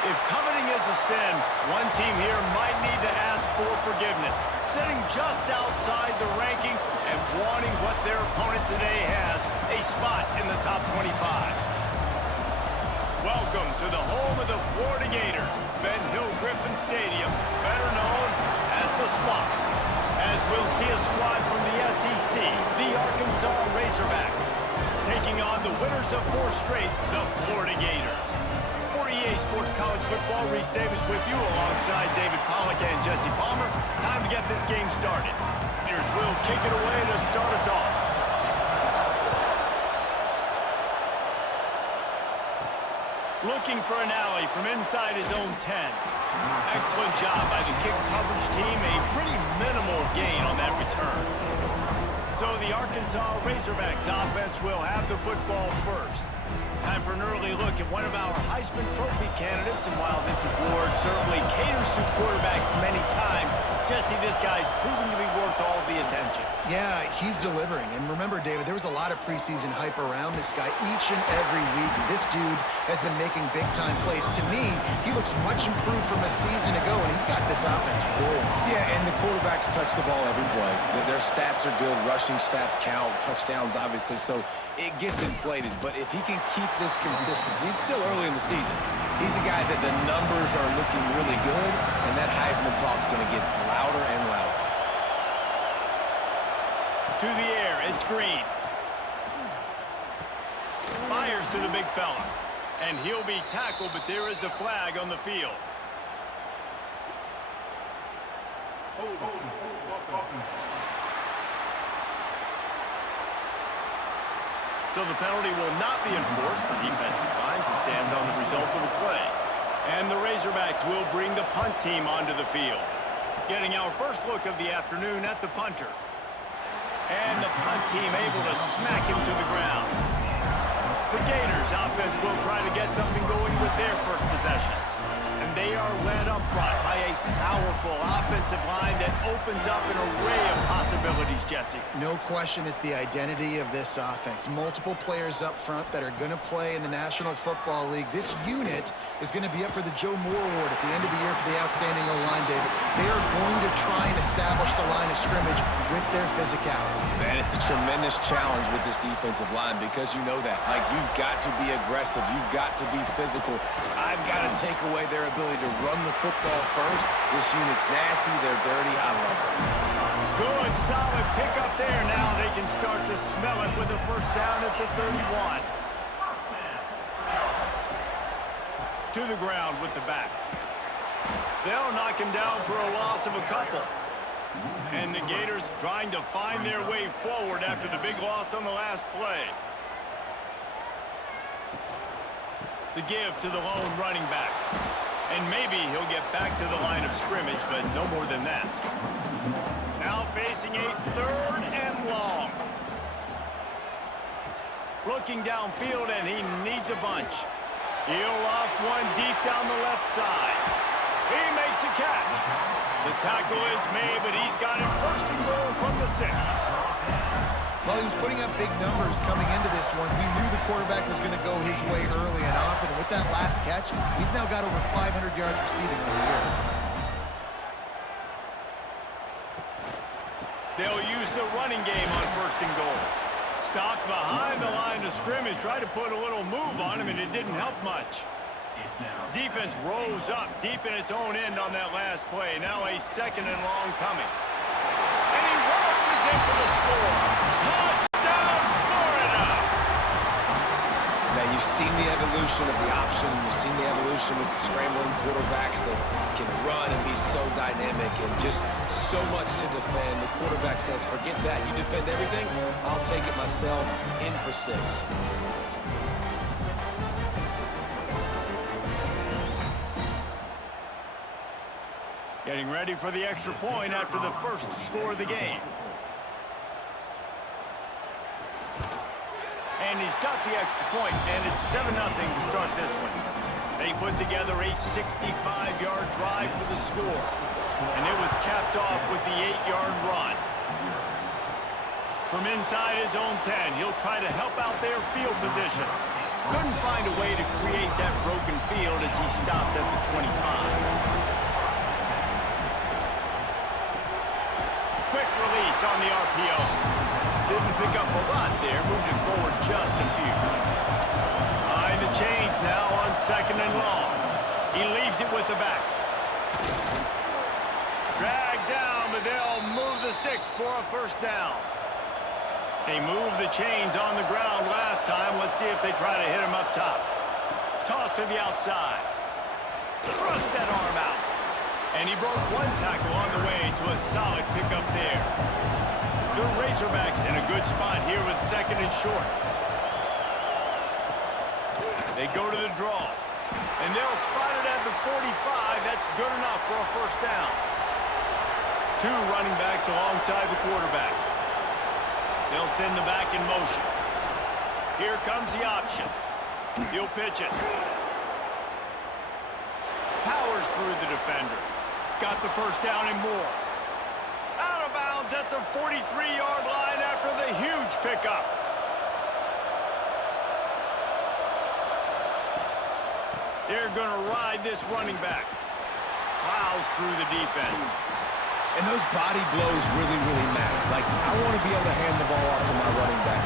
If coveting is a sin, one team here might need to ask for forgiveness, sitting just outside the rankings and wanting what their opponent today has, a spot in the top 25. Welcome to the home of the Florida Gators, Ben Hill Griffin Stadium, better known as the Swamp, as we'll see a squad from the SEC, the Arkansas Razorbacks, taking on the winners of 4 straight, the Florida Gators. For EA Sports College Football, Reese Davis with you alongside David Pollack and Jesse Palmer. Time to get this game started. Gators will kick it away to start us off. Looking for an alley from inside his own 10. Excellent job by the kick coverage team. A pretty minimal gain on that return. So the Arkansas Razorbacks offense will have the football first. Time for an early look at one of our Heisman Trophy candidates. And while this award certainly caters to quarterbacks many times, Jesse, this guy's proven to be worth all the attention. Yeah, he's delivering. And remember, David, there was a lot of preseason hype around this guy each and every week. This dude has been making big-time plays. To me, he looks much improved from a season ago, and he's got this offense rolling. Yeah, and the quarterbacks touch the ball every play. Their stats are good. Rushing stats count. Touchdowns, obviously. So it gets inflated. But if he can keep this consistency, it's still early in the season. He's a guy that the numbers are looking really good, and that Heisman talk's going to get louder and louder. To the air, it's Green. Fires to the big fella. And he'll be tackled, but there is a flag on the field. So the penalty will not be enforced. The defense declines and stands on the result of the play. And the Razorbacks will bring the punt team onto the field. Getting our first look of the afternoon at the punter. And the punt team able to smack him to the ground. The Gators offense will try to get something going with their first possession. And they are led up front by a powerful offensive line that opens up an array of possibilities, Jesse. No question, it's the identity of this offense. Multiple players up front that are going to play in the National Football League. This unit is going to be up for the Joe Moore Award at the end of the year for the outstanding O-line, David. They are going to try and establish the line of scrimmage with their physicality. Man, it's a tremendous challenge with this defensive line because you know that. Like, you've got to be aggressive. You've got to be physical. I've got to take away their ability to run the football first. This unit's nasty. They're dirty. I love it. Good, solid pick up there. Now they can start to smell it with a first down at the 31. To the ground with the back. They'll knock him down for a loss of a couple. And the Gators trying to find their way forward after the big loss on the last play. The give to the lone running back. And maybe he'll get back to the line of scrimmage, but no more than that. Now facing a 3rd and long. Looking downfield, and he needs a bunch. He'll loft one deep down the left side. He makes a catch. The tackle is made, but he's got it 1st and goal from the 6. Well, he was putting up big numbers coming into this one. We knew the quarterback was going to go his way early and often. With that last catch, he's now got over 500 yards receiving on the year. They'll use the running game on 1st and goal. Stopped behind the line of scrimmage, tried to put a little move on him, and it didn't help much. Defense rose up deep in its own end on that last play. Now a 2nd and long coming. And he waltzes in for the score. Touchdown, Florida! Now, you've seen the evolution of the option. You've seen the evolution with scrambling quarterbacks that can run and be so dynamic and just so much to defend. The quarterback says, forget that. You defend everything, I'll take it myself. In for 6. Getting ready for the extra point after the first score of the game. And he's got the extra point, and it's 7-0 to start this one. They put together a 65-yard drive for the score, and it was capped off with the 8-yard run. From inside his own 10, he'll try to help out their field position. Couldn't find a way to create that broken field as he stopped at the 25. Quick release on the RPO. Didn't pick up a lot there, moved it forward just a few. Behind the chains now on 2nd and long. He leaves it with the back. Dragged down, but they'll move the sticks for a first down. They moved the chains on the ground last time. Let's see if they try to hit him up top. Toss to the outside. Thrust that arm out. And he broke one tackle on the way to a solid pickup there. The Razorbacks in a good spot here with 2nd and short. They go to the draw. And they'll spot it at the 45. That's good enough for a first down. 2 running backs alongside the quarterback. They'll send the back in motion. Here comes the option. He'll pitch it. Powers through the defender. Got the first down and more. Out of bounds at the 43-yard line after the huge pickup. They're going to ride this running back. Plows through the defense. And those body blows really matter. Like, I want to be able to hand the ball off to my running back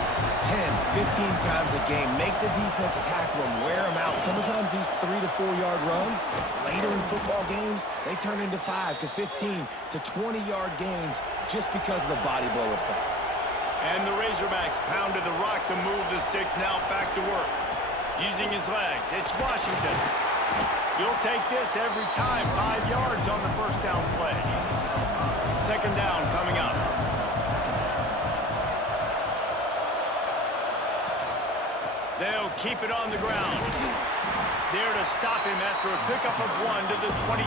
10, 15 times a game. Make the defense tackle him, wear him out. Sometimes these 3 to 4 yard runs, later in football games, they turn into 5 to 15 to 20-yard gains just because of the body blow effect. And the Razorbacks pounded the rock to move the sticks, now back to work. Using his legs, it's Washington. You'll take this every time. 5 yards on the first down play. 2nd down coming up. They'll keep it on the ground. There to stop him after a pickup of 1 to the 22.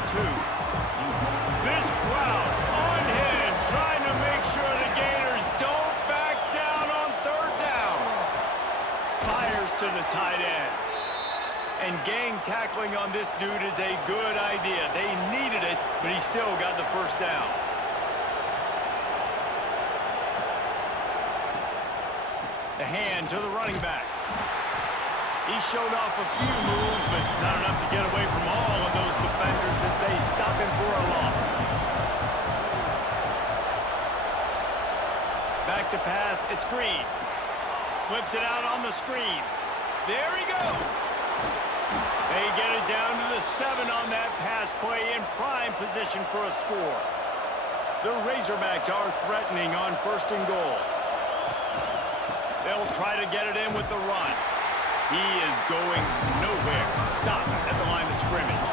This crowd on hands trying to make sure the Gators don't back down on 3rd down. Fires to the tight end. And gang tackling on this dude is a good idea. They needed it, but he still got the first down. The hand to the running back. He showed off a few moves, but not enough to get away from all of those defenders as they stop him for a loss. Back to pass, it's Green. Flips it out on the screen. There he goes. They get it down to the 7 on that pass play in prime position for a score. The Razorbacks are threatening on 1st and goal. They'll try to get it in with the run. He is going nowhere. Stop at the line of scrimmage.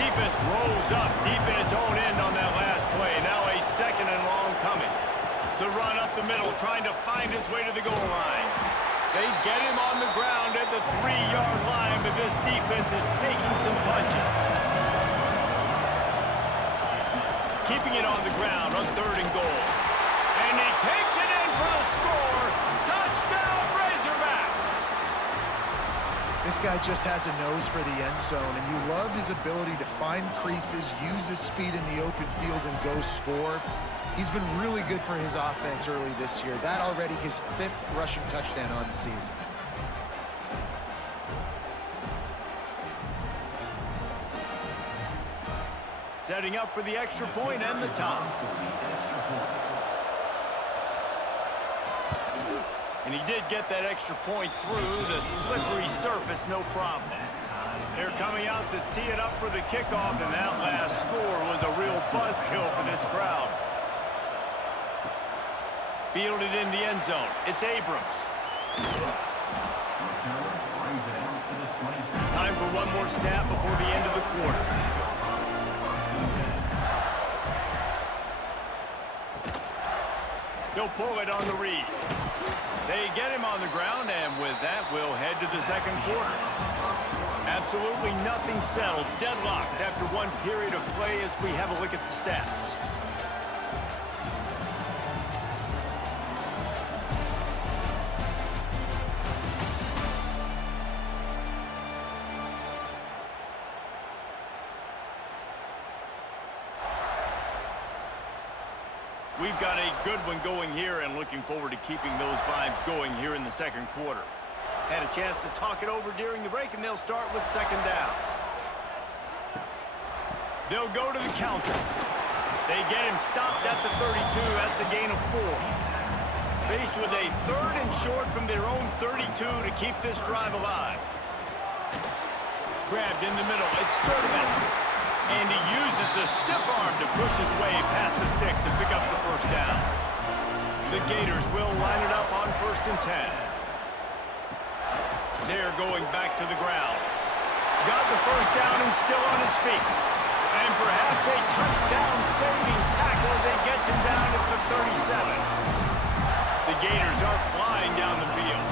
Defense rolls up deep in its own end on that last play. Now a 2nd and long coming. The run up the middle, trying to find his way to the goal line. They get him on the ground at the 3-yard line, but this defense is taking some punches. Keeping it on the ground on 3rd and goal. And he takes it in for the score. Touchdown, Razorbacks! This guy just has a nose for the end zone, and you love his ability to find creases, use his speed in the open field, and go score. He's been really good for his offense early this year. That already his 5th rushing touchdown on the season. Setting up for the extra point and the top. And he did get that extra point through the slippery surface, no problem. They're coming out to tee it up for the kickoff, and that last score was a real buzzkill for this crowd. Fielded in the end zone. It's Abrams. Time for one more snap before the end of the quarter. They'll pull it on the read. They get him on the ground, and with that, we'll head to the 2nd quarter. Absolutely nothing settled. Deadlocked after one period of play as we have a look at the stats. We've got a good one going here and looking forward to keeping those vibes going here in the 2nd quarter. Had a chance to talk it over during the break, and they'll start with second down. They'll go to the counter. They get him stopped at the 32. That's a gain of 4. Faced with a third and short from their own 32 to keep this drive alive. Grabbed in the middle. It's Sturdivant. And he uses the stiff arm to push his way past the sticks and pick up the first down. The Gators will line it up on 1st and 10. They're going back to the ground. Got the first down and still on his feet. And perhaps a touchdown-saving tackle as he gets him down at the 37. The Gators are flying down the field.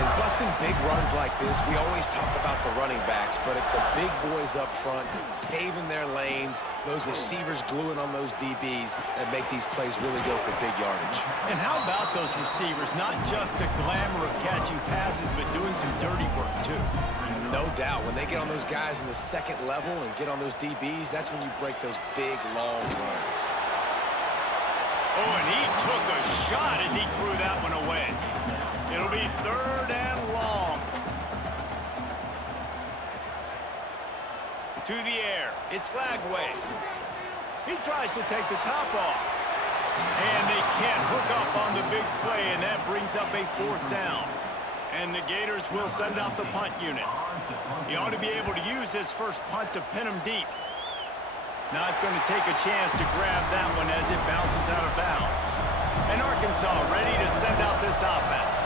And busting big runs like this, we always talk about the running backs, but it's the big boys up front, paving their lanes, those receivers gluing on those DBs that make these plays really go for big yardage. And how about those receivers? Not just the glamour of catching passes, but doing some dirty work, too. No doubt. When they get on those guys in the second level and get on those DBs, that's when you break those big, long runs. Oh, and he took a shot as he threw that one away. It'll be 3rd and long. To the air. It's Flagway. He tries to take the top off. And they can't hook up on the big play, and that brings up a 4th down. And the Gators will send out the punt unit. He ought to be able to use this first punt to pin him deep. Not going to take a chance to grab that one as it bounces out of bounds. And Arkansas ready to send out this offense.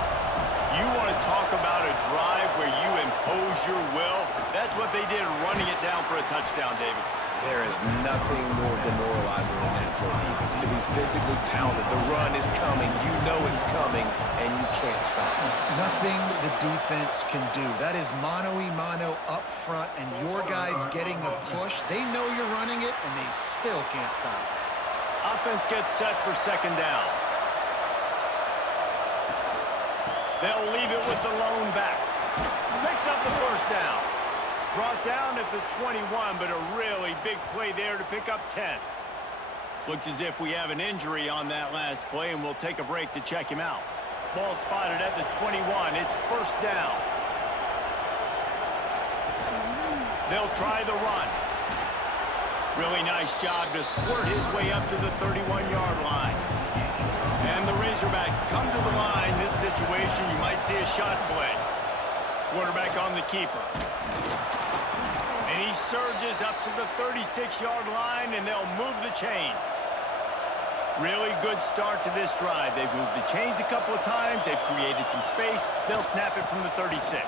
You want to talk about a drive where you impose your will? That's what they did running it down for a touchdown, David. There is nothing more demoralizing than that for a defense, to be physically pounded. The run is coming. You know it's coming, and you can't stop it. Nothing the defense can do. That is mano-a-mano up front, and your guys getting a push. They know you're running it, and they still can't stop it. Offense gets set for second down. They'll leave it with the lone back. Picks up the first down. Brought down at the 21, but a really big play there to pick up 10. Looks as if we have an injury on that last play, and we'll take a break to check him out. Ball spotted at the 21. It's first down. They'll try the run. Really nice job to squirt his way up to the 31-yard line. And the Razorbacks come to the line. This situation, you might see a shot play. Quarterback on the keeper. And he surges up to the 36-yard line, and they'll move the chains. Really good start to this drive. They've moved the chains a couple of times. They've created some space. They'll snap it from the 36.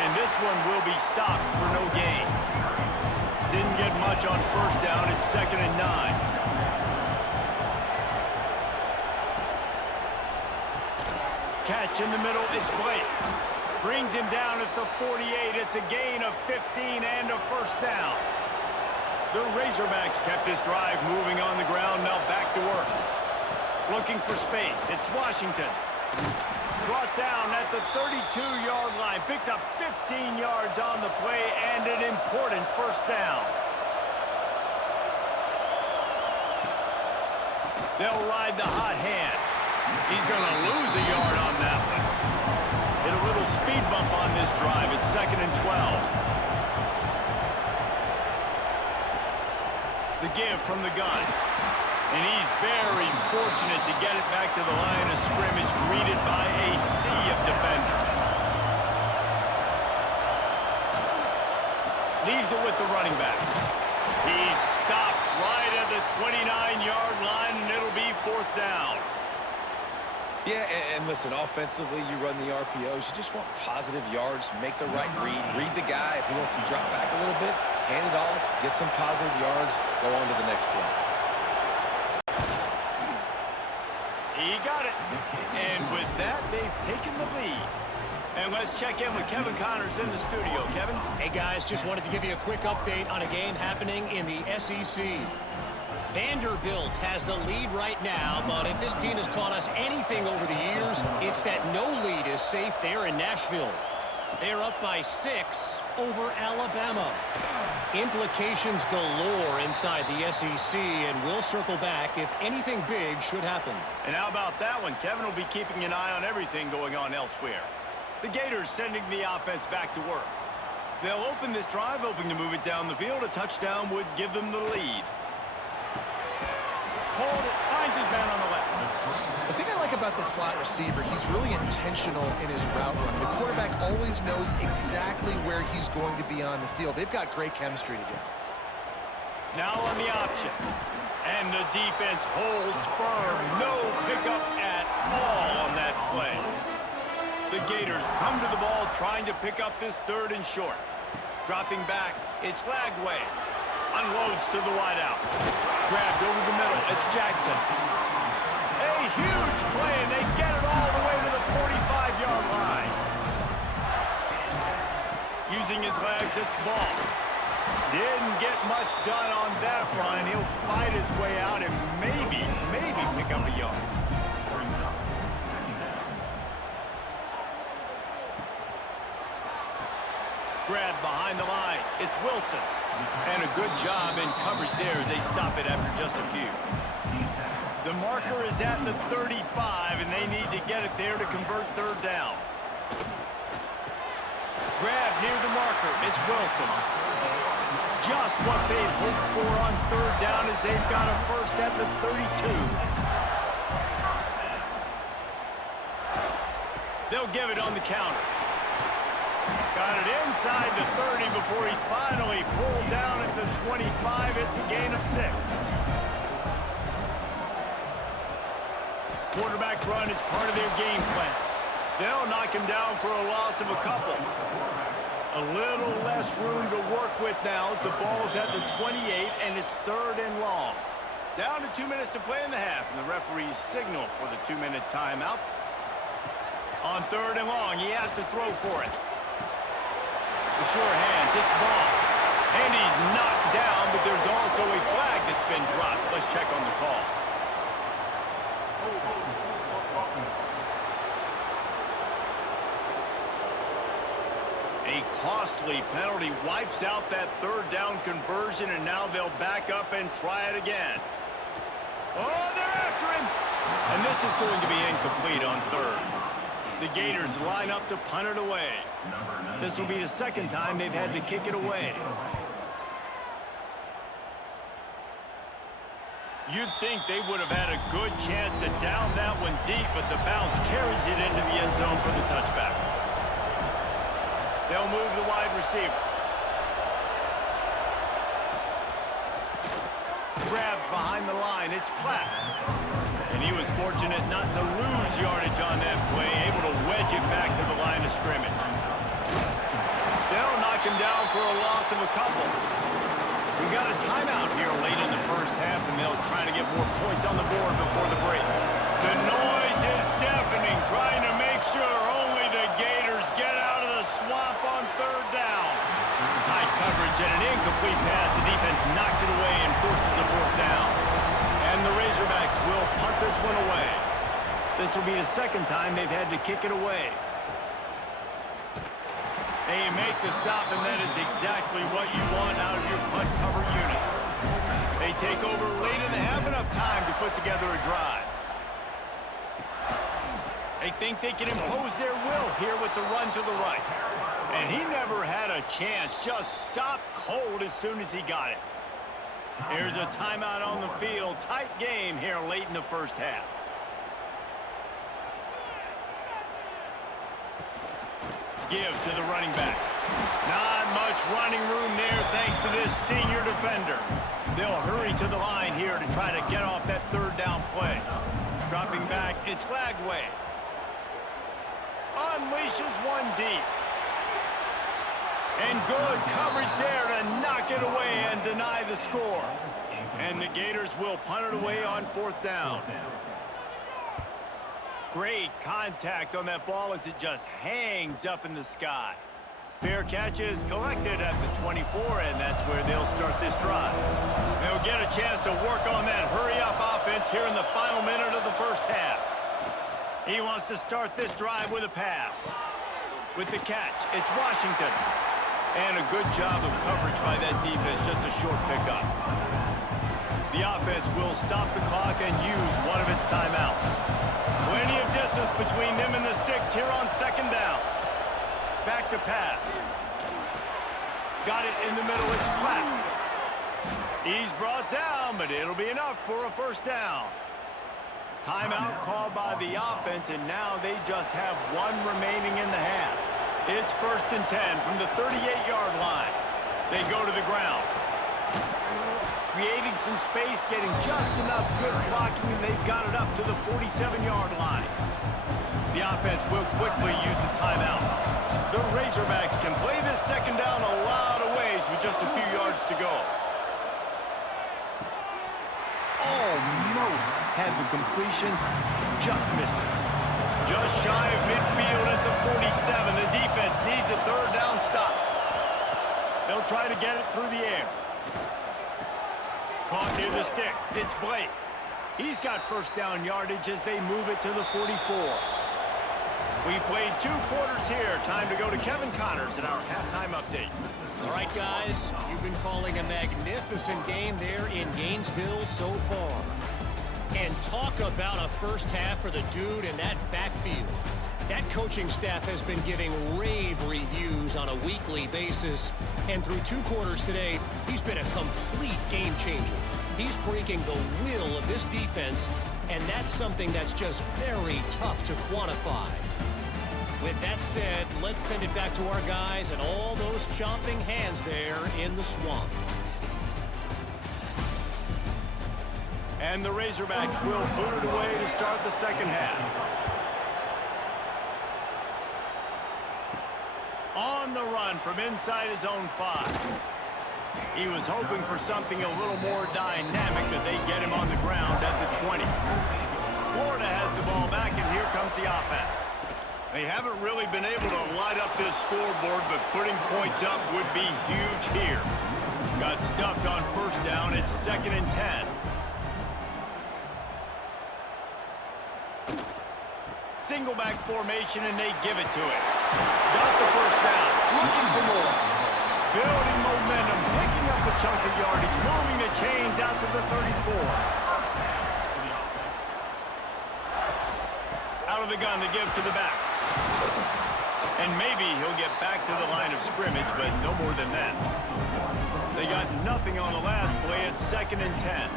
And this one will be stopped for no gain. Didn't get much on first down. It's 2nd and 9. Catch in the middle, it's Blake. Brings him down at the 48. It's a gain of 15 and a first down. The Razorbacks kept this drive moving on the ground, now back to work. Looking for space, it's Washington. Brought down at the 32-yard line. Picks up 15 yards on the play and an important first down. They'll ride the hot hand. He's going to lose a yard on that one. Hit a little speed bump on this drive. It's 2nd and 12. The give from the gun. And he's very fortunate to get it back to the line of scrimmage, greeted by a sea of defenders. Leaves it with the running back. He's stopped right at the 29-yard line, and it'll be 4th down. Yeah, and listen, offensively, you run the RPOs. You just want positive yards, make the right read. Read the guy. If he wants to drop back a little bit, hand it off, get some positive yards, go on to the next play. He got it. And with that, they've taken the lead. And let's check in with Kevin Connors in the studio. Kevin? Hey, guys, just wanted to give you a quick update on a game happening in the SEC. Vanderbilt has the lead right now, but if this team has taught us anything over the years, it's that no lead is safe there in Nashville. They're up by 6 over Alabama. Implications galore inside the SEC, and we'll circle back if anything big should happen. And how about that one? Kevin will be keeping an eye on everything going on elsewhere. The Gators sending the offense back to work. They'll open this drive, hoping to move it down the field. A touchdown would give them the lead. Hold it, finds his man on the left. The thing I like about the slot receiver, he's really intentional in his route running. The quarterback always knows exactly where he's going to be on the field. They've got great chemistry together. Now on the option. And the defense holds firm. No pickup at all on that play. The Gators come to the ball, trying to pick up this 3rd and short. Dropping back, it's Lagway. Unloads to the wideout. Grabbed over the middle, it's Jackson. A huge play, and they get it all the way to the 45-yard line. Using his legs, it's Ball. Didn't get much done on that run. He'll fight his way out and maybe pick up a yard. Grab behind the line. It's Wilson. And a good job in coverage there as they stop it after just a few. The marker is at the 35, and they need to get it there to convert 3rd down. Grab near the marker. It's Wilson. Just what they'd hoped for on 3rd down as they've got a first at the 32. They'll give it on the counter. Got it inside the 30 before he's finally pulled down at the 25. It's a gain of 6. Quarterback run is part of their game plan. They'll knock him down for a loss of a couple. A little less room to work with now as the ball's at the 28 and it's 3rd and long. Down to 2 minutes to play in the half, and the referees signal for the 2-minute timeout. On 3rd and long, he has to throw for it. The sure hands, it's Ball. And he's knocked down, but there's also a flag that's been dropped. Let's check on the call. A costly penalty wipes out that 3rd down conversion, and now they'll back up and try it again. Oh, they're after him! And this is going to be incomplete on 3rd. The Gators line up to punt it away. This will be the 2nd time they've had to kick it away. You'd think they would have had a good chance to down that one deep, but the bounce carries it into the end zone for the touchback. They'll move the wide receiver. Grabbed behind the line, it's Platt. And he was fortunate not to lose yardage on that play, able to wedge it back to the line of scrimmage. They'll knock him down for a loss of a couple. We got a timeout here late in the first half, and they'll try to get more points on the board before the break. The noise is deafening, trying to make sure only the Gators get out of the swamp on 3rd down. Tight coverage and an incomplete pass. The defense knocks it away and forces the 4th down. And the Razorbacks will punt this one away. This will be the 2nd time they've had to kick it away. They make the stop, and that is exactly what you want out of your punt cover unit. They take over late in the half, enough time to put together a drive. They think they can impose their will here with the run to the right. And he never had a chance, just stopped cold as soon as he got it. Here's a timeout on the field. Tight game here late in the first half. Give to the running back. Not much running room there thanks to this senior defender. They'll hurry to the line here to try to get off that 3rd down play. Dropping back, it's Lagway. Unleashes one deep. And good coverage there to knock it away and deny the score. And the Gators will punt it away on 4th down. Great contact on that ball as it just hangs up in the sky. Fair catch is collected at the 24, and that's where they'll start this drive. They'll get a chance to work on that hurry-up offense here in the final minute of the first half. He wants to start this drive with a pass. With the catch, it's Washington. And a good job of coverage by that defense, just a short pickup. The offense will stop the clock and use one of its timeouts. Plenty of distance between them and the sticks here on 2nd down. Back to pass. Got it in the middle. It's flat. He's brought down, but it'll be enough for a first down. Timeout called by the offense, and now they just have one remaining in the half. It's 1st and 10 from the 38-yard line. They go to the ground. Creating some space, getting just enough good blocking, and they've got it up to the 47-yard line. The offense will quickly use a timeout. The Razorbacks can play this second down a lot of ways with just a few yards to go. Almost had the completion, just missed it. Just shy of midfield at the 47. The defense needs a third down stop. They'll try to get it through the air. Caught near the sticks. It's Blake. He's got first down yardage as they move it to the 44. We played 2 quarters here. Time to go to Kevin Connors in our halftime update. All right, guys, you've been calling a magnificent game there in Gainesville so far. And talk about a first half for the dude in that backfield. That coaching staff has been giving rave reviews on a weekly basis. And through 2 quarters today, he's been a complete game changer. He's breaking the will of this defense, and that's something that's just very tough to quantify. With that said, let's send it back to our guys and all those chomping hands there in the swamp. And the Razorbacks will boot it away to start the second half. On the run from inside his own 5. He was hoping for something a little more dynamic, that they get him on the ground at the 20. Florida has the ball back, and here comes the offense. They haven't really been able to light up this scoreboard, but putting points up would be huge here. Got stuffed on first down. It's 2nd and 10. Single back formation, and they give it to it. Got the first down. Looking for more. Building momentum, picking up a chunk of yardage, moving the chains out to the 34. Out of the gun to give to the back. And maybe he'll get back to the line of scrimmage, but no more than that. They got nothing on the last play. It's 2nd and 10.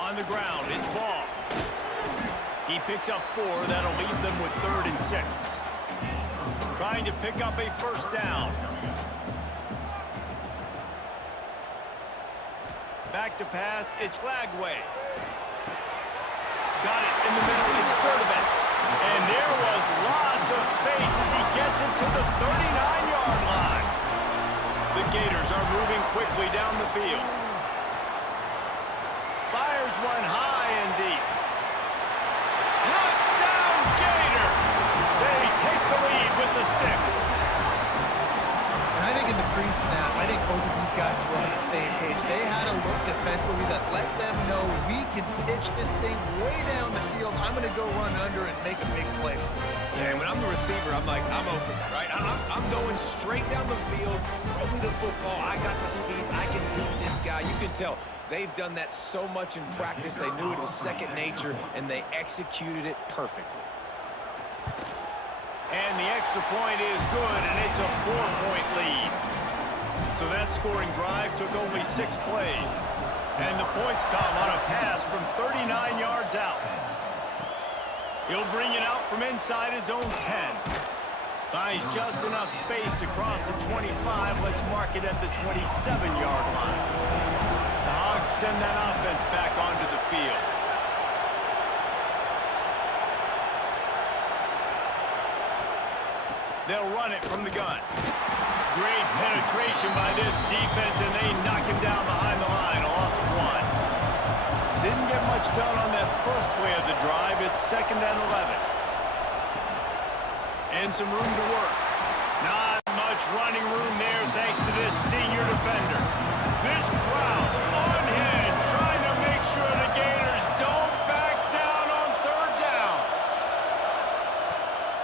On the ground, it's Ball. He picks up 4. That'll leave them with 3rd and 6. Trying to pick up a first down. Back to pass, it's Lagway. Got it in the middle, it's Sturdivant. And there was lots of space as he gets it to the 39-yard line. The Gators are moving quickly down the field. Fires one high and deep. Touchdown, Gators! They take the lead with the 6. And I think in the pre-snap, I think both of these guys were on the same page. They had a look defensively that let them know we can pitch this thing way down the field. I'm going to go run under and make a big play. Yeah, and when I'm the receiver, I'm like, I'm open, right? I'm going straight down the field. Throw me the football. I got the speed. I can beat this guy. You can tell they've done that so much in practice. They knew it was second nature, and they executed it perfectly. And the extra point is good, and it's a 4-point lead. So that scoring drive took only 6 plays. And the points come on a pass from 39 yards out. He'll bring it out from inside his own 10. Buys just enough space across the 25. Let's mark it at the 27-yard line. The Hogs send that offense back onto the field. They'll run it from the gun. Great penetration by this defense, and they knock him down behind the line. A loss of 1. Didn't get much done on that first play of the drive. It's 2nd and 11. And some room to work. Not much running room there thanks to this senior defender. This crowd on him, trying to make sure the Gators don't back down on 3rd down.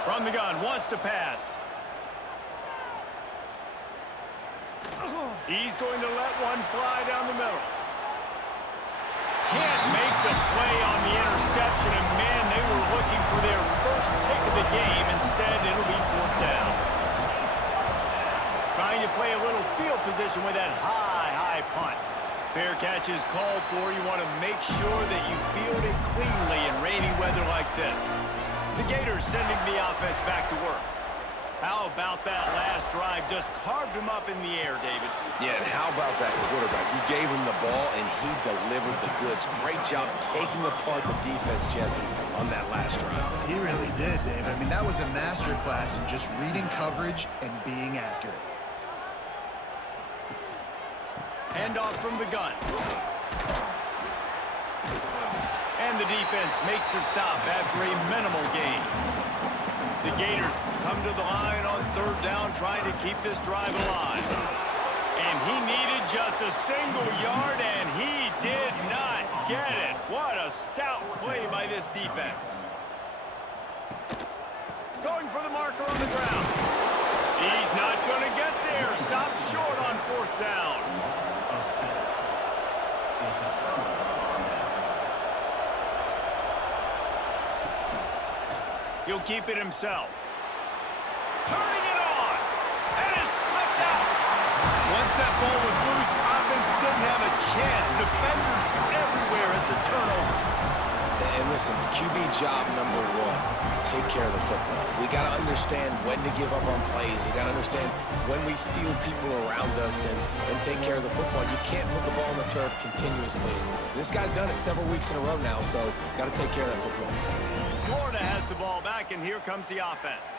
From the gun, wants to pass. He's going to let one fly down the middle. Can't make the play on the interception, and man, they were looking for their first pick of the game. Instead, it'll be 4th down. you play a little field position with that high punt. Fair catch is called for. You want to make sure that you field it cleanly in rainy weather like this. The Gators sending the offense back to work. How about that last drive? Just carved him up in the air, David. Yeah, and how about that quarterback? You gave him the ball, and he delivered the goods. Great job taking apart the defense, Jesse, on that last drive. He really did, David. I mean, that was a masterclass in just reading coverage and being accurate. Handoff from the gun. And the defense makes the stop after a minimal gain. The Gators come to the line on third down, trying to keep this drive alive. And he needed just a single yard, and he did not get it. What a stout play by this defense. Going for the marker on the ground. He's not going to get there. Stopped short on fourth down. He'll keep it himself. Turning it on. And is slipped out. Once that ball was loose, offense didn't have a chance. Defenders everywhere. It's a turnover. And listen, QB job number one, take care of the football. We got to understand when to give up on plays. We got to understand when we feel people around us and take care of the football. You can't put the ball on the turf continuously. This guy's done it several weeks in a row now, so got to take care of that football. Florida has the ball back, and here comes the offense.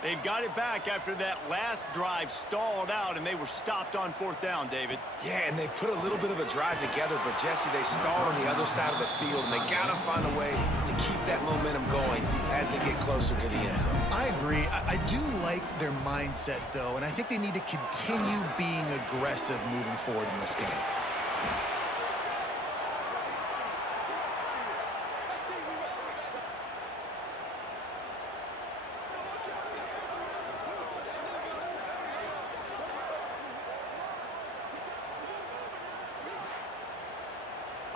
They've got it back after that last drive stalled out, and they were stopped on fourth down, David. Yeah, and they put a little bit of a drive together, but, Jesse, they stalled on the other side of the field, and they got to find a way to keep that momentum going as they get closer to the end zone. I agree. I do like their mindset, though, and I think they need to continue being aggressive moving forward in this game.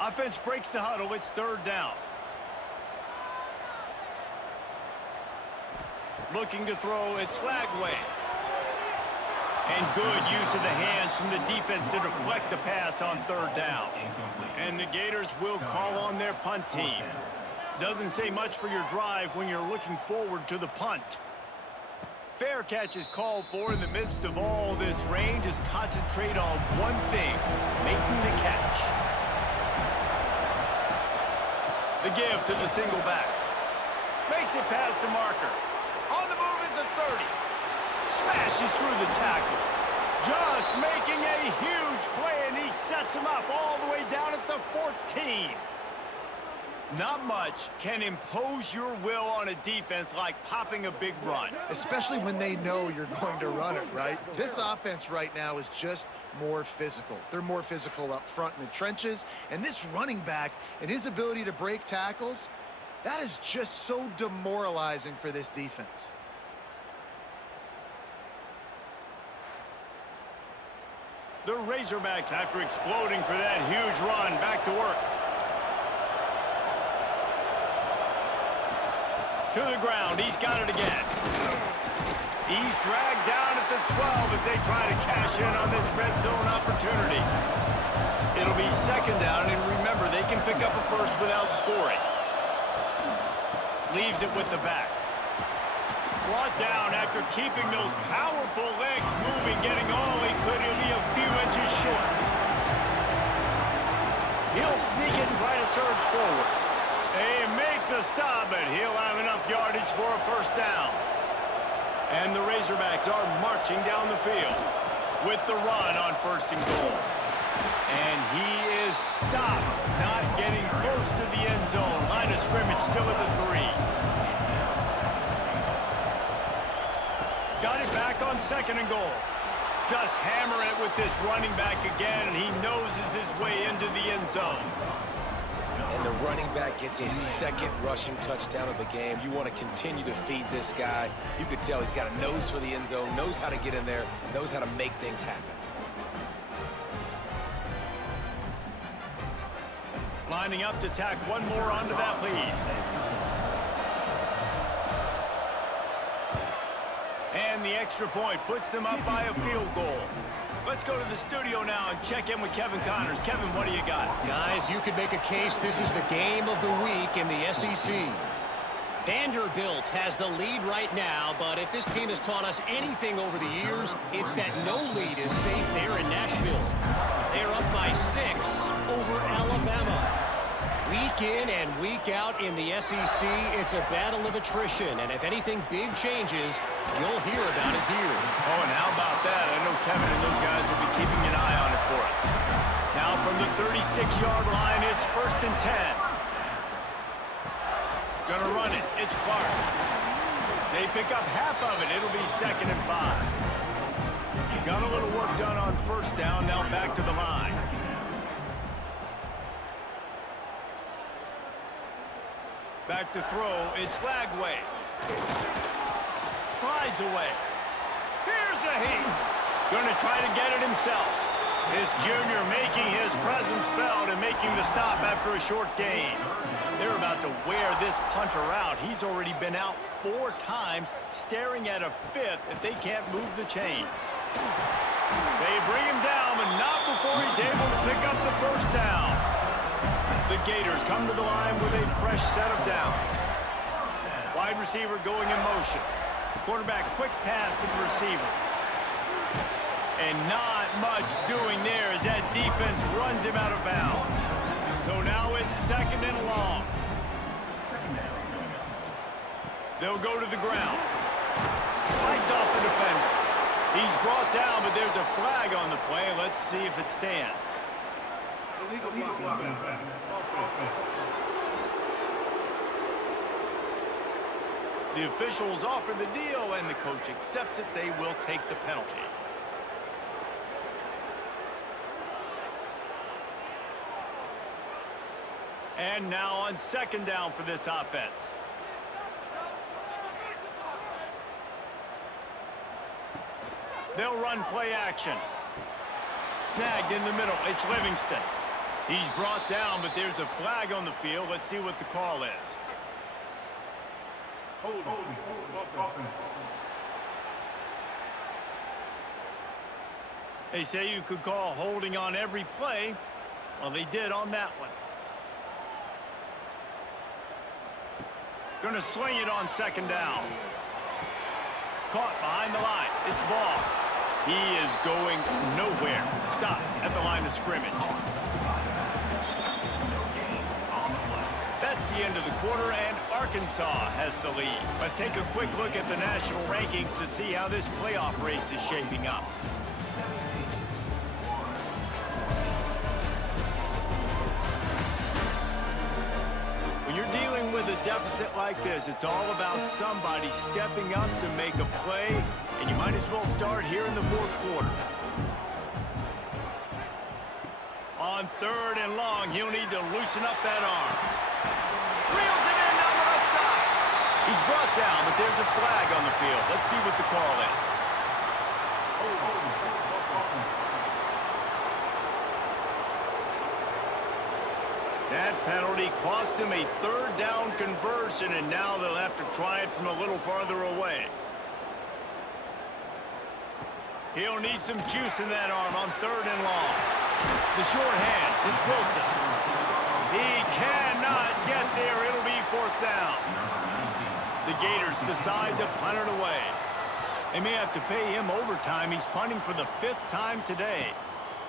Offense breaks the huddle. It's third down. Looking to throw. It's Lagway. And good use of the hands from the defense to deflect the pass on third down. And the Gators will call on their punt team. Doesn't say much for your drive when you're looking forward to the punt. Fair catch is called for in the midst of all this rain. Just concentrate on one thing, making the catch. The give to the single back. Makes it past the marker. On the move at the 30. Smashes through the tackle. Just making a huge play, and he sets him up all the way down at the 14. Not much can impose your will on a defense like popping a big run. Especially when they know you're going to run it, right? This offense right now is just more physical. They're more physical up front in the trenches, and this running back and his ability to break tackles, that is just so demoralizing for this defense. The Razorbacks, after exploding for that huge run, back to work. To the ground, he's got it again. He's dragged down at the 12 as they try to cash in on this red zone opportunity. It'll be second down, and remember, they can pick up a first without scoring. Leaves it with the back. Brought down after keeping those powerful legs moving, getting all he could. He'll be a few inches short. He'll sneak it and try to surge forward. They make the stop, but he'll have enough yardage for a first down. And the Razorbacks are marching down the field with the run on first and goal. And he is stopped, not getting close to the end zone. Line of scrimmage still at the 3. Got it back on second and goal. Just hammer it with this running back again, and he noses his way into the end zone. And the running back gets his second rushing touchdown of the game. You want to continue to feed this guy. You could tell he's got a nose for the end zone, knows how to get in there, knows how to make things happen. Lining up to tack one more onto that lead. And the extra point, puts them up by a field goal. Let's go to the studio now and check in with Kevin Connors. Kevin, what do you got? Guys, you could make a case this is the game of the week in the SEC. Vanderbilt has the lead right now, but if this team has taught us anything over the years, it's that no lead is safe there in Nashville. They're up by 6 over Alabama. Week in and week out in the SEC, it's a battle of attrition, and if anything big changes, you'll hear about it here. Oh, and how about that? I know Kevin and those guys will be keeping an eye on it for us. Now from the 36-yard line, it's 1st and 10. Gonna run it. It's Clark. They pick up half of it. It'll be 2nd and 5. Got a little work done on 1st down. Now back to the line. Back to throw. It's Lagway. Slides away. Here's a heat. Gonna try to get it himself. This junior making his presence felt and making the stop after a short gain. They're about to wear this punter out. He's already been out 4 times, staring at a 5th if they can't move the chains. They bring him down, but not before he's able to pick up the 1st down. The Gators come to the line with a fresh set of downs. Wide receiver going in motion. Quarterback quick pass to the receiver. And not much doing there as that defense runs him out of bounds. So now it's 2nd and long. They'll go to the ground. Fights off the defender. He's brought down, but there's a flag on the play. Let's see if it stands. The officials offer the deal, and the coach accepts it. They will take the penalty. And now on 2nd down for this offense. They'll run play action. Snagged in the middle. It's Livingston. He's brought down, but there's a flag on the field. Let's see what the call is. They say you could call holding on every play. Well, they did on that one. Gonna swing it on 2nd down. Caught behind the line. It's ball. He is going nowhere. Stop at the line of scrimmage. That's the end of the quarter, and Arkansas has the lead. Let's take a quick look at the national rankings to see how this playoff race is shaping up. When you're dealing with a deficit like this, it's all about somebody stepping up to make a play, and you might as well start here in the 4th quarter. On 3rd and long, he'll need to loosen up that arm. Reels it in down the right side. He's brought down, but there's a flag on the field. Let's see what the call is. That penalty cost them a 3rd down conversion, and now they'll have to try it from a little farther away. He'll need some juice in that arm on 3rd and long. The short hands, it's Wilson. He cannot get there. It'll be 4th down. The Gators decide to punt it away. They may have to pay him overtime. He's punting for the 5th time today.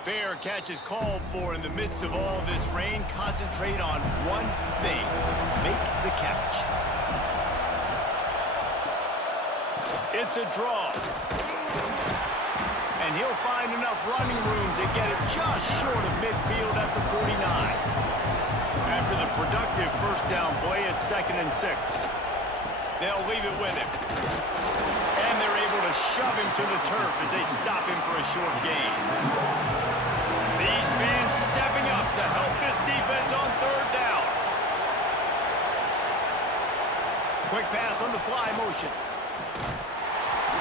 Fair catch is called for in the midst of all this rain. Concentrate on one thing. Make the catch. It's a draw. And he'll find enough running room to get it just short of midfield at the 49. After the productive 1st down play, it's 2nd and 6. They'll leave it with him. And they're able to shove him to the turf as they stop him for a short gain. These fans stepping up to help this defense on 3rd down. Quick pass on the fly motion.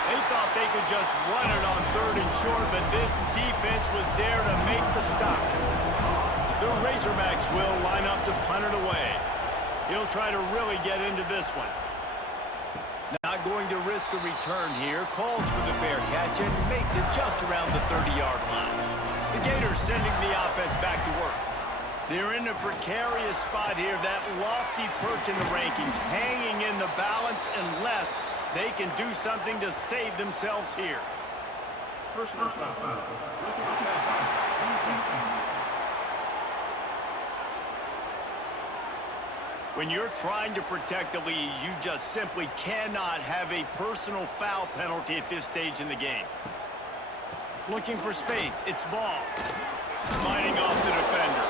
They thought they could just run it on 3rd and short, but this defense was there to make the stop. The Razorbacks will line up to punt it away. He'll try to really get into this one. Not going to risk a return here. Calls for the fair catch and makes it just around the 30-yard line. The Gators sending the offense back to work. They're in a precarious spot here, that lofty perch in the rankings, hanging in the balance unless they can do something to save themselves here. Personal foul. When you're trying to protect the lead, you just simply cannot have a personal foul penalty at this stage in the game. Looking for space, it's ball. Fighting off the defender.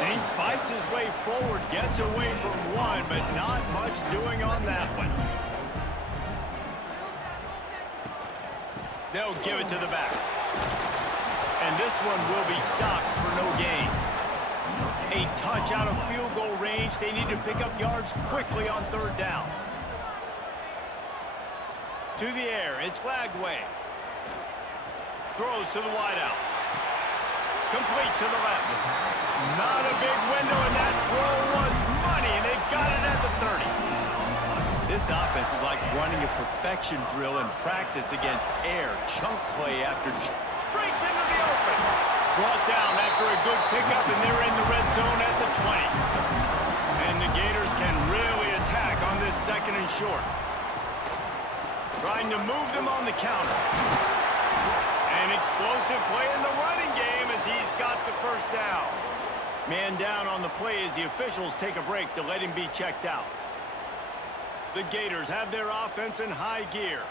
And he fights his way forward, gets away from one, but not much doing on that one. They'll give it to the back. And this one will be stopped for no gain. A touch out of field goal range. They need to pick up yards quickly on third down. To the air, it's Lagway. Throws to the wideout. Complete to the left. Not a big window, and that throw was money, and they've got it at the 30. This offense is like running a perfection drill in practice against air. Chunk play after chunk. Breaks into the open. Brought down after a good pickup, and they're in the red zone at the 20. And the Gators can really attack on this second and short. Trying to move them on the counter. An explosive play in the running game as he's got the first down. Man down on the play as the officials take a break to let him be checked out. The Gators have their offense in high gear.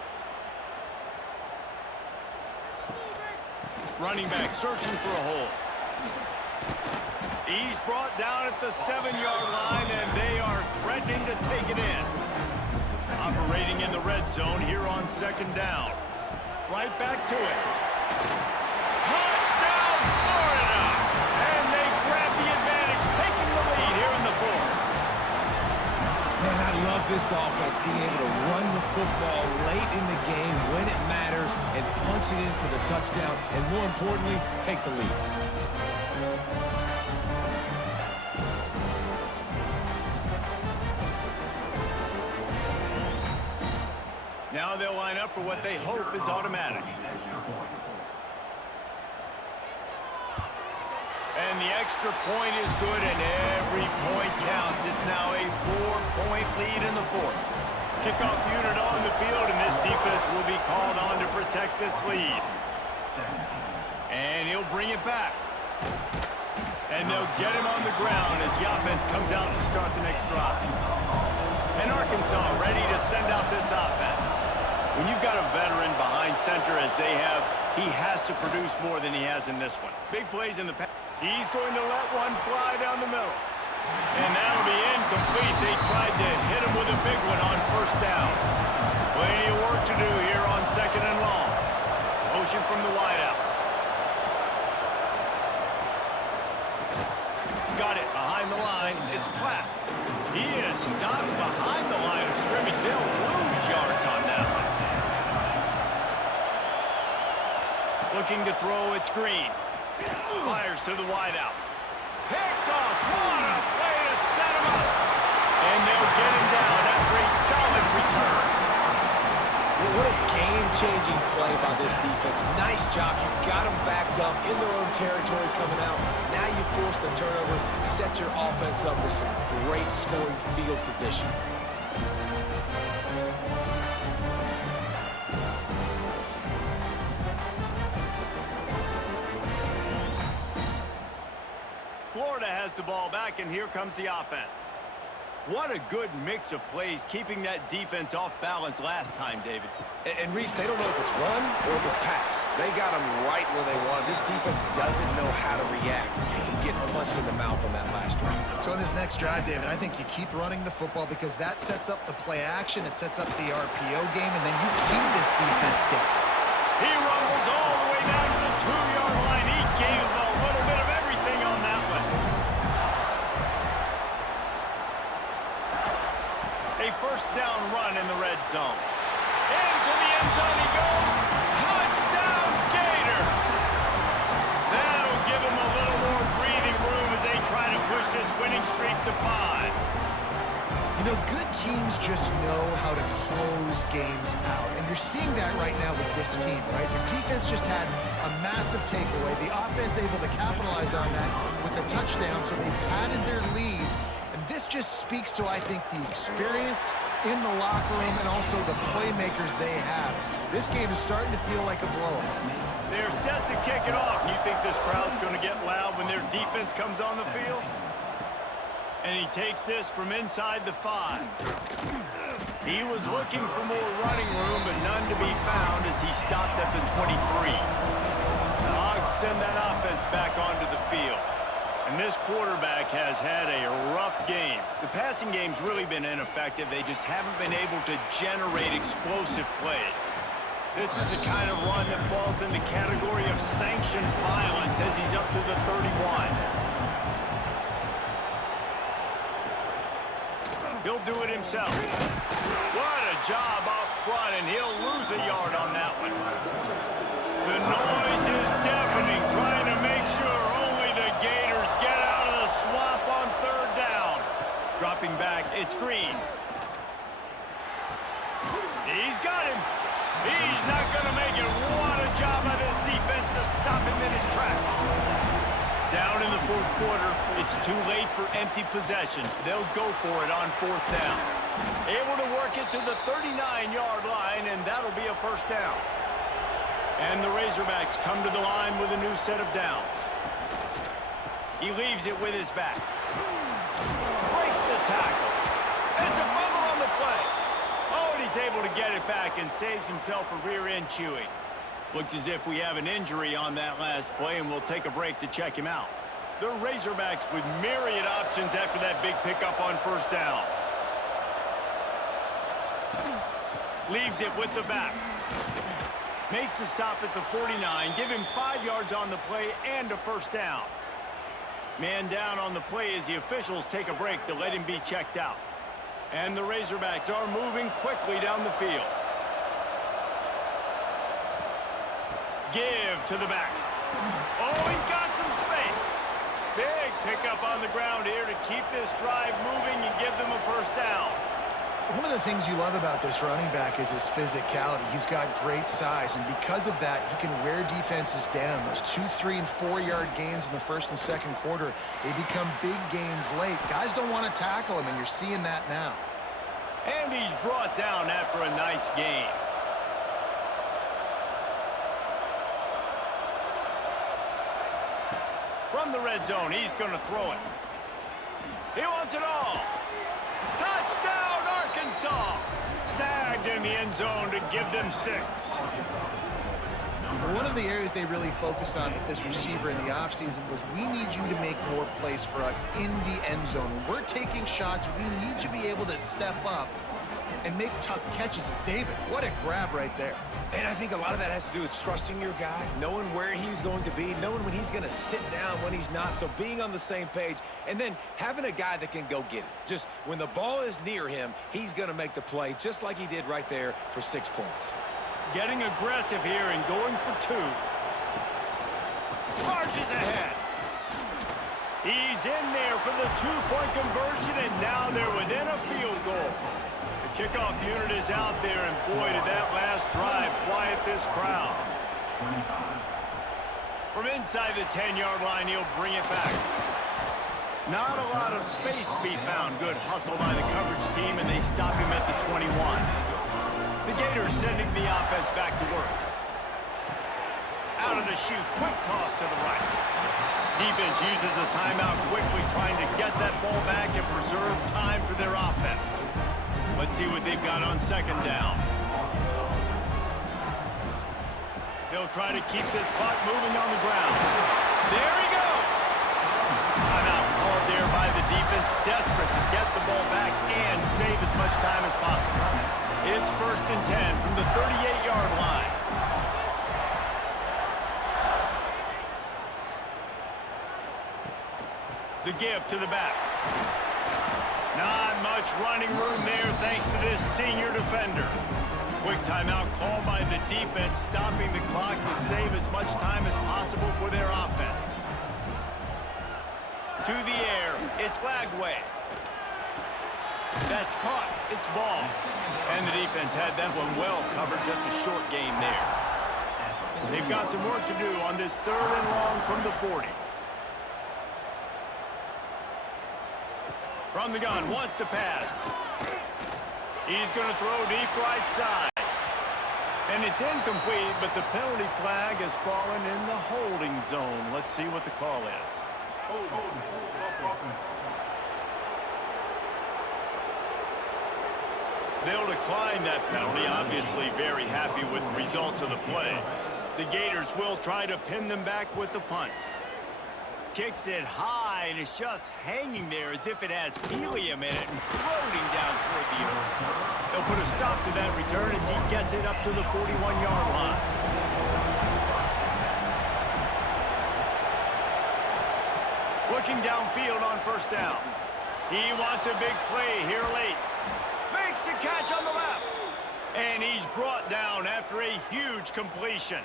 Running back searching for a hole. He's brought down at the 7-yard line, and they are threatening to take it in. Operating in the red zone here on second down. Right back to it. Touchdown, Florida! And they grab the advantage, taking the lead here in the fourth. Man, I love this offense, being able to run the football late in the game when it matters and punch it in for the touchdown, and more importantly, take the lead. Now they'll line up for what they hope is automatic. And the extra point is good, and every point counts. It's now a 4-point lead in the fourth. Kickoff unit on the field, and this defense will be called on to protect this lead. And he'll bring it back. And they'll get him on the ground as the offense comes out to start the next drive. And Arkansas ready to send out this offense. When you've got a veteran behind center as they have, he has to produce more than he has in this one. Big plays in the pass. He's going to let one fly down the middle. And that'll be incomplete. They tried to hit him with a big one on first down. Plenty of work to do here on second and long. Motion from the wideout. Got it behind the line. It's Platt. He is stopped behind the line of scrimmage. They'll lose yards on that one. Looking to throw, it's Green. Fires to the wideout. Picked off. What a play to set him up. And they'll get him down after a solid return. What a game-changing play by this defense. Nice job. You got them backed up in their own territory coming out. Now you force the turnover, set your offense up with some great scoring field position. Florida has the ball back, and here comes the offense. What a good mix of plays, keeping that defense off balance last time, David. And Reese, they don't know if it's run or if it's pass. They got them right where they want. This defense doesn't know how to react from getting punched in the mouth on that last drive. So in this next drive, David, I think you keep running the football because that sets up the play action, it sets up the RPO game, and then you keep this defense guessing. He rumbles all the way down to the 2-yard line. He gave a little bit of everything on that one. A first down run in the red zone. Into the end zone he goes. Touchdown, Gator! That'll give him a little more breathing room as they try to push this winning streak to 5. You know, good teams just know how to close games out, and you're seeing that right now with this team, right? Their defense just had a massive takeaway. The offense able to capitalize on that with a touchdown, so they padded their lead. And this just speaks to, I think, the experience in the locker room and also the playmakers they have. This game is starting to feel like a blowout. They're set to kick it off. You think this crowd's going to get loud when their defense comes on the field? And he takes this from inside the 5. He was looking for more running room, but none to be found as he stopped at the 23. The Hogs send that offense back onto the field. And this quarterback has had a rough game. The passing game's really been ineffective. They just haven't been able to generate explosive plays. This is the kind of run that falls in the category of sanctioned violence as he's up to the 31. He'll do it himself. What a job up front, and he'll lose a yard on that one. The noise is deafening, trying to make sure only the Gators get out of the swamp on 3rd down. Dropping back, it's Green. He's got him. He's not going to make it. What a job by this defense to stop him in his tracks. Down in the 4th quarter, it's too late for empty possessions. They'll go for it on 4th down. Able to work it to the 39-yard line, and that'll be a 1st down. And the Razorbacks come to the line with a new set of downs. He leaves it with his back. Breaks the tackle. It's a fumble on the play. Oh, and he's able to get it back and saves himself a rear-end chewing. Looks as if we have an injury on that last play, and we'll take a break to check him out. The Razorbacks with myriad options after that big pickup on 1st down. Leaves it with the back. Makes the stop at the 49. Give him 5 yards on the play and a 1st down. Man down on the play as the officials take a break to let him be checked out. And the Razorbacks are moving quickly down the field. Give to the back. Oh, he's got some space. Big pickup on the ground here to keep this drive moving and give them a 1st down. One of the things you love about this running back is his physicality. He's got great size, and because of that, he can wear defenses down. Those 2-, 3-, and 4-yard gains in the 1st and 2nd quarter, they become big gains late. Guys don't want to tackle him, and you're seeing that now. And he's brought down after a nice gain. From the red zone, he's going to throw it. He wants it all. Touchdown, Arkansas! Snagged in the end zone to give them 6. One of the areas they really focused on with this receiver in the offseason was we need you to make more plays for us in the end zone. When we're taking shots, we need you to be able to step up and make tough catches. And David, what a grab right there. And I think a lot of that has to do with trusting your guy, knowing where he's going to be, knowing when he's going to sit down, when he's not. So being on the same page, and then having a guy that can go get it. Just when the ball is near him, he's going to make the play, just like he did right there for 6 points. Getting aggressive here and going for 2. Marches ahead. He's in there for the 2-point conversion, and now they're within a field goal. The kickoff unit is out there, and boy, did that last drive quiet this crowd. From inside the 10-yard line, he'll bring it back. Not a lot of space to be found. Good hustle by the coverage team, and they stop him at the 21. The Gators sending the offense back to work. Out of the chute, quick toss to the right. Defense uses a timeout quickly, trying to get that ball back and preserve time for their offense. Let's see what they've got on 2nd down. They'll try to keep this clock moving on the ground. There he goes! Timeout called there by the defense, desperate to get the ball back and save as much time as possible. It's 1st and 10 from the 38-yard line. The give to the back. Not much running room there thanks to this senior defender. Quick timeout called by the defense, stopping the clock to save as much time as possible for their offense. To the air, it's Lagway. That's caught. It's ball. And the defense had that one well covered. Just a short game there. They've got some work to do on this 3rd and long from the 40. From the gun, wants to pass. He's going to throw deep right side. And it's incomplete, but the penalty flag has fallen in the holding zone. Let's see what the call is. They'll decline that penalty, obviously very happy with the results of the play. The Gators will try to pin them back with the punt. Kicks it high, and it's just hanging there as if it has helium in it and floating down toward the earth. They'll put a stop to that return as he gets it up to the 41-yard line. Looking downfield on 1st down. He wants a big play here late. Makes the catch on the left. And he's brought down after a huge completion.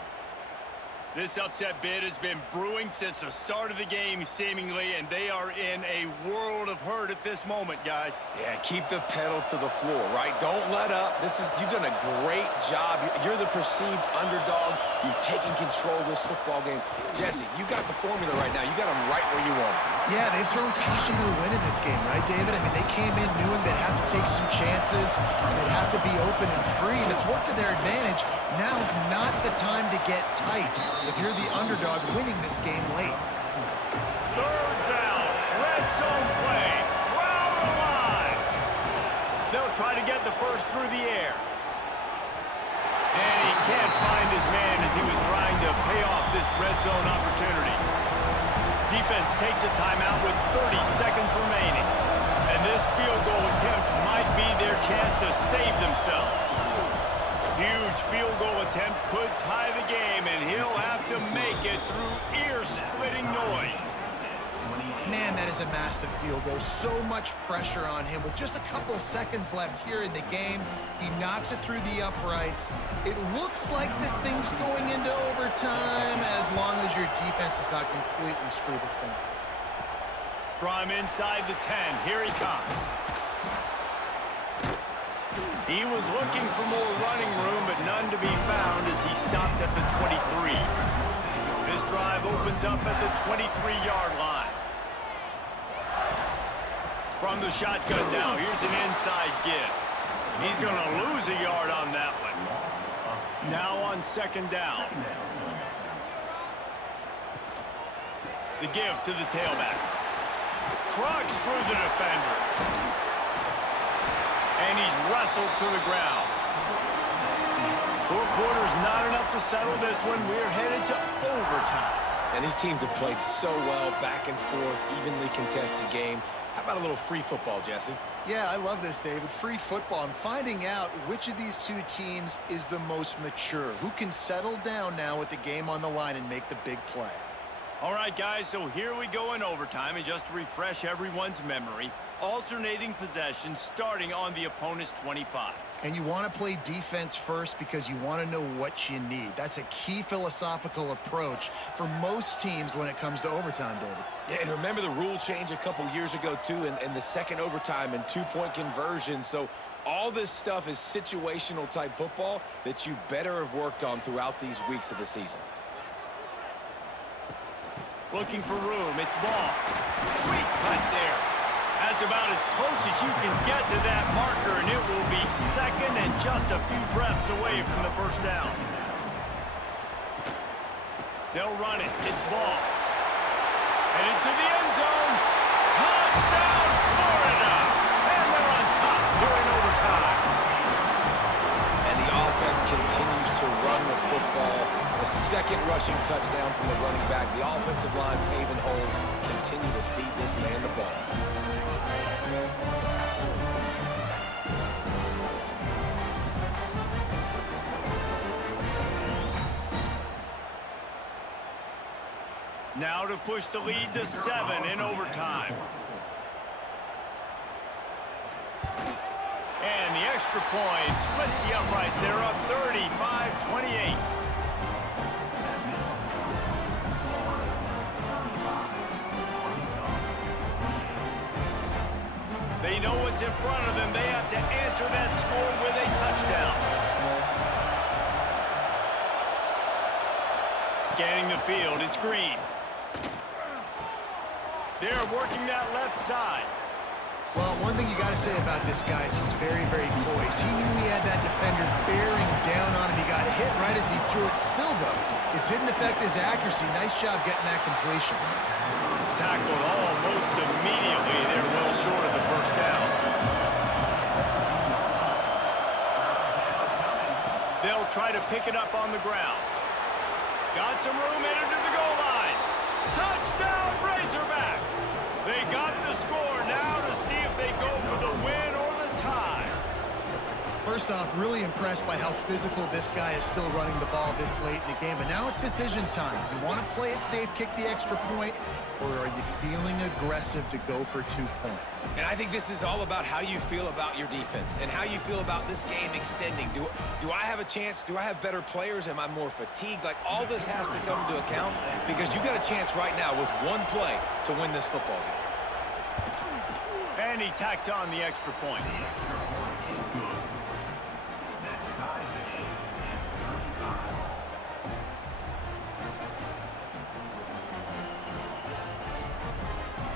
This upset bid has been brewing since the start of the game, seemingly, and they are in a world of hurt at this moment, guys. Yeah, keep the pedal to the floor, right? Don't let up. You've done a great job. You're the perceived underdog. You've taken control of this football game. Jesse, you got the formula right now. You got them right where you want them. Yeah, they've thrown caution to the wind in this game, right, David? I mean, they came in knowing they'd have to take some chances, and they'd have to be open and free, and it's worked to their advantage. Now is not the time to get tight if you're the underdog winning this game late. 3rd down, red zone play, crowd alive. They'll try to get the first through the air. And he can't find his man as he was trying to pay off this red zone opportunity. Defense takes a timeout with 30 seconds remaining. And this field goal attempt might be their chance to save themselves. Huge field goal attempt could tie the game, and he'll have to make it through ear-splitting noise. Man, that is a massive field goal. So much pressure on him. With just a couple seconds left here in the game, he knocks it through the uprights. It looks like this thing's going into overtime as long as your defense does not completely screw this thing. From inside the 10, here he comes. He was looking for more running room, but none to be found as he stopped at the 23. This drive opens up at the 23-yard line. From the shotgun now, here's an inside give. He's going to lose a yard on that one. Now on 2nd down. The give to the tailback. Trucks through the defender. And he's wrestled to the ground. 4 quarters not enough to settle this one. We're headed to overtime. And these teams have played so well, back and forth, evenly contested game. How about a little free football, Jesse? Yeah, I love this, David. Free football. I'm finding out which of these two teams is the most mature. Who can settle down now with the game on the line and make the big play? All right, guys, so here we go in overtime. And just to refresh everyone's memory, alternating possession starting on the opponent's 25. And you want to play defense first because you want to know what you need. That's a key philosophical approach for most teams when it comes to overtime, David. Yeah, and remember the rule change a couple years ago, too, and the second overtime and 2-point conversion. So all this stuff is situational type football that you better have worked on throughout these weeks of the season. Looking for room. It's ball. Sweet cut there. That's about as close as you can get to that marker, and it will be second and just a few breaths away from the 1st down. They'll run it. It's ball. Headed to the end zone. Touchdown, Florida! And they're on top during overtime. And the offense continues to run the football. The second rushing touchdown from the running back. The offensive line paving holes. Continue to feed this man the ball. Now to push the lead to 7 in overtime. And the extra point splits the uprights. They're up 35-28. They know what's in front of them. They have to answer that score with a touchdown. Scanning the field, it's Green. They're working that left side. Well, one thing you got to say about this guy is he's very, very poised. He knew he had that defender bearing down on him. He got hit right as he threw it. Still, though, it didn't affect his accuracy. Nice job getting that completion. Tackled almost immediately. They're well short of the first down. They'll try to pick it up on the ground. Got some room headed to the goal line. Touchdown, Razorbacks! They got the score. Now to see if they go for the win or the tie. First off, really impressed by how physical this guy is still running the ball this late in the game. But now it's decision time. You want to play it safe, kick the extra point, or are you feeling aggressive to go for 2 points? And I think this is all about how you feel about your defense and how you feel about this game extending. Do I have a chance? Do I have better players? Am I more fatigued? Like, all this has to come into account because you got a chance right now with one play to win this football game. And he tacks on the extra point.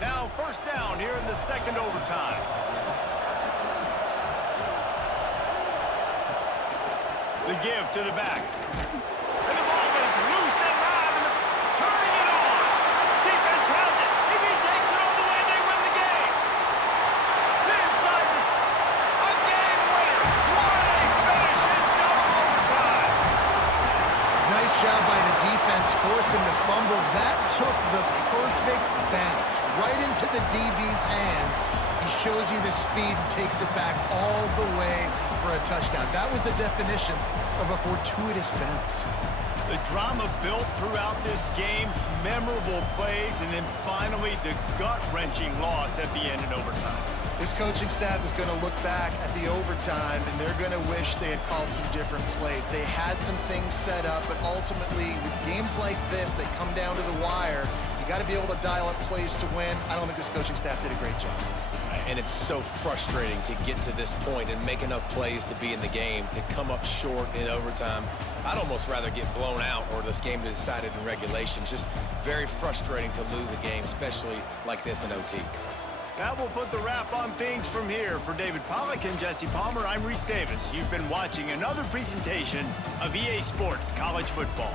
Now first down here in the second overtime. The give to the back. And the ball is loose and live, and turning it on. Defense has it. If he takes it all the way, they win the game. Inside a game winner. What a finish in double overtime. Nice job by the defense forcing the fumble. That took the perfect bounce right into the DB's hands. He shows you the speed and takes it back all the way for a touchdown. That was the definition of a fortuitous bounce. The drama built throughout this game, memorable plays, and then finally the gut-wrenching loss at the end in overtime. This coaching staff is going to look back at the overtime, and they're going to wish they had called some different plays. They had some things set up, but ultimately, with games like this that come down to the wire, you got to be able to dial up plays to win. I don't think this coaching staff did a great job. And it's so frustrating to get to this point and make enough plays to be in the game, to come up short in overtime. I'd almost rather get blown out or this game decided in regulation. Just very frustrating to lose a game, especially like this in OT. That will put the wrap on things from here. For David Pollack and Jesse Palmer, I'm Reese Davis. You've been watching another presentation of EA Sports College Football.